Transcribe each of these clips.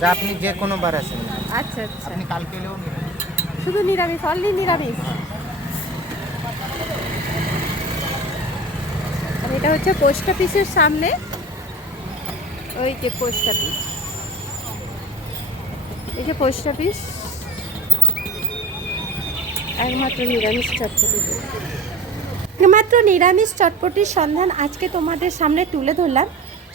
যা আপনি যে কোনো বার আসেন, আচ্ছা আচ্ছা, আপনি কালকে এলেও নেবেন। শুধু নিরামিষ, অনলি নিরামিষ। আর এটা হচ্ছে পোস্ট অফিসের সামনে, ওই যে পোস্ট অফিস, এই যে পোস্ট অফিস। একমাত্র নিরামিষ চটপটি, একমাত্র নিরামিষ চটপটির সন্ধান আজকে তোমাদের সামনে তুলে ধরলাম।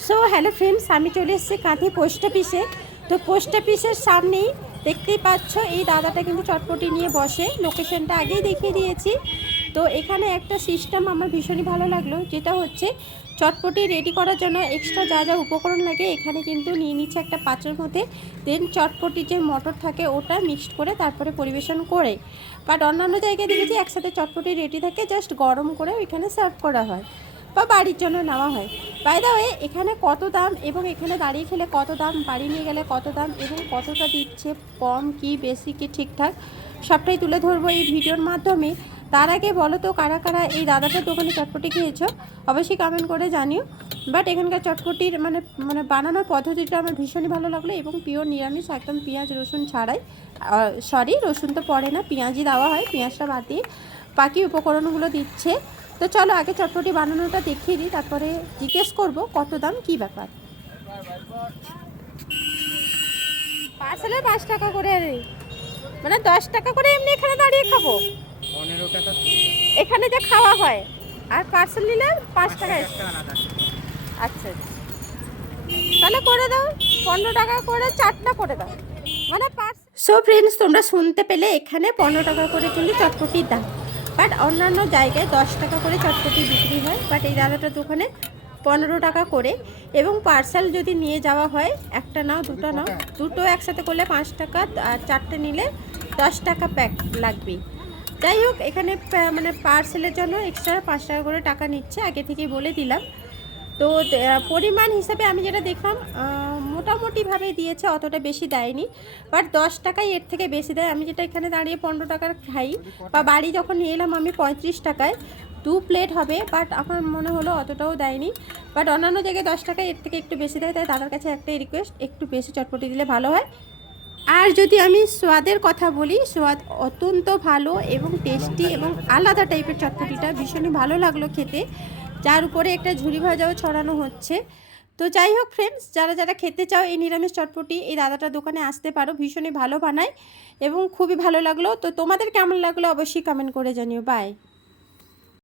সো হ্যালো ফ্রেন্ডস, আমি চলে এসেছি কাঁথি পোস্ট অফিসে। তো পোস্ট অফিসের সামনেই দেখতেই পাচ্ছ এই দাদাটা কিন্তু চটপটি নিয়ে বসে, লোকেশনটা আগেই দেখিয়ে দিয়েছি। তো এখানে একটা সিস্টেম আমার ভীষণই ভালো লাগলো, যেটা হচ্ছে চটপটি রেডি করার জন্য এক্সট্রা যা যা উপকরণ লাগে এখানে কিন্তু নিয়ে নিচ্ছে একটা পাত্রের মধ্যে। দেন চটপটির যে মটর থাকে ওটা মিক্সড করে তারপরে পরিবেশন করে। বাট অন্যান্য জায়গায় দেখেছি একসাথে চটপটি রেডি থাকে, জাস্ট গরম করে ওইখানে সার্ভ করা হয় বা বাড়ির জন্য নেওয়া হয়। বাই দ্য ওয়ে, এখানে কত দাম এবং এখানে দাঁড়িয়ে খেলে কত দাম, বাড়ি নিয়ে গেলে কত দাম এবং কতটা দিচ্ছে, কম কি বেশি কি ঠিকঠাক, সবটাই তুলে ধরবো এই ভিডিওর মাধ্যমে। তার আগে বলো তো কারা কারা এই দাদাটার দোকানে চটপটি খেয়েছো, অবশ্যই কমেন্ট করে জানিও। বাট এখানকার চটপটির মানে মানে বানানোর পদ্ধতিটা আমার ভীষণই ভালো লাগলো এবং পিওর নিরামিষ, একদম পেঁয়াজ রসুন ছাড়াই। সরি, রসুন তো পড়ে না, পেঁয়াজই দেওয়া হয়, পেঁয়াজটা বাদ দিয়ে বাকি উপকরণগুলো দিচ্ছে। তো চলো আগে চটপটি বানানোটা দেখিয়ে দিই, তারপরে জিজ্ঞেস করবো কত দাম কী ব্যাপার। পার্সেলে 5 টাকা করে, মানে 10 টাকা করে এমনি এখানে দাঁড়িয়ে খাবো, 15 টাকা এখানে যে খাওয়া হয়। আর পার্সেল নিলে 5 টাকা। আচ্ছা, তাহলে করে দাও 15 টাকা করে 4টা করে দাও, মানে সো ফ্রেন্ডস, তোমরা শুনতে পেলে এখানে 15 টাকা করে কিন্তু চটপটির দাম। বাট অন্যান্য জায়গায় 10 টাকা করে চটপটি বিক্রি হয়, বাট এই দাদাটার দোকানে 15 টাকা করে। এবং পার্সেল যদি নিয়ে যাওয়া হয়, একটা নাও দুটো নাও, দুটো একসাথে করলে 5 টাকা, আর 4টে নিলে 10 টাকা প্যাক লাগবে। যাই হোক, এখানে মানে পার্সেলের জন্য এক্সট্রা 5 টাকা করে টাকা নিচ্ছে, আগে থেকেই বলে দিলাম। তো পরিমাণ হিসাবে আমি যেটা দেখলাম মোটামুটিভাবে দিয়েছে, অতটা বেশি দেয়নি। বাট 10 টাকায় এর থেকে বেশি দেয়। আমি যেটা এখানে দাঁড়িয়ে 15 টাকার খাই, বা বাড়ি যখন নিয়ে এলাম আমি 35 টাকায় 2 প্লেট হবে, বাট আমার মনে হলো অতটাও দেয়নি। বাট অন্যান্য জায়গায় 10 টাকায় এর থেকে একটু বেশি দেয়, তাই দাদার কাছে একটাই রিকোয়েস্ট, একটু বেশি চটপটি দিলে ভালো হয়। আর যদি আমি স্বাদের কথা বলি, স্বাদ অত্যন্ত ভালো এবং টেস্টি এবং আলাদা টাইপের চটপটিটা ভীষণই ভালো লাগলো খেতে, যার উপরে একটা ঝুরি ভাজাও ছড়ানো হচ্ছে। তো যাই হোক ফ্রেন্ডস, যারা যারা খেতে চাও এই নিরামিষ চটপটি, এই দাদাটার দোকানে আসতে পারো, ভীষণই ভালো বানায় এবং খুবই ভালো লাগলো। তো তোমাদের কেমন লাগলো অবশ্যই কমেন্ট করে জানিও। বাই।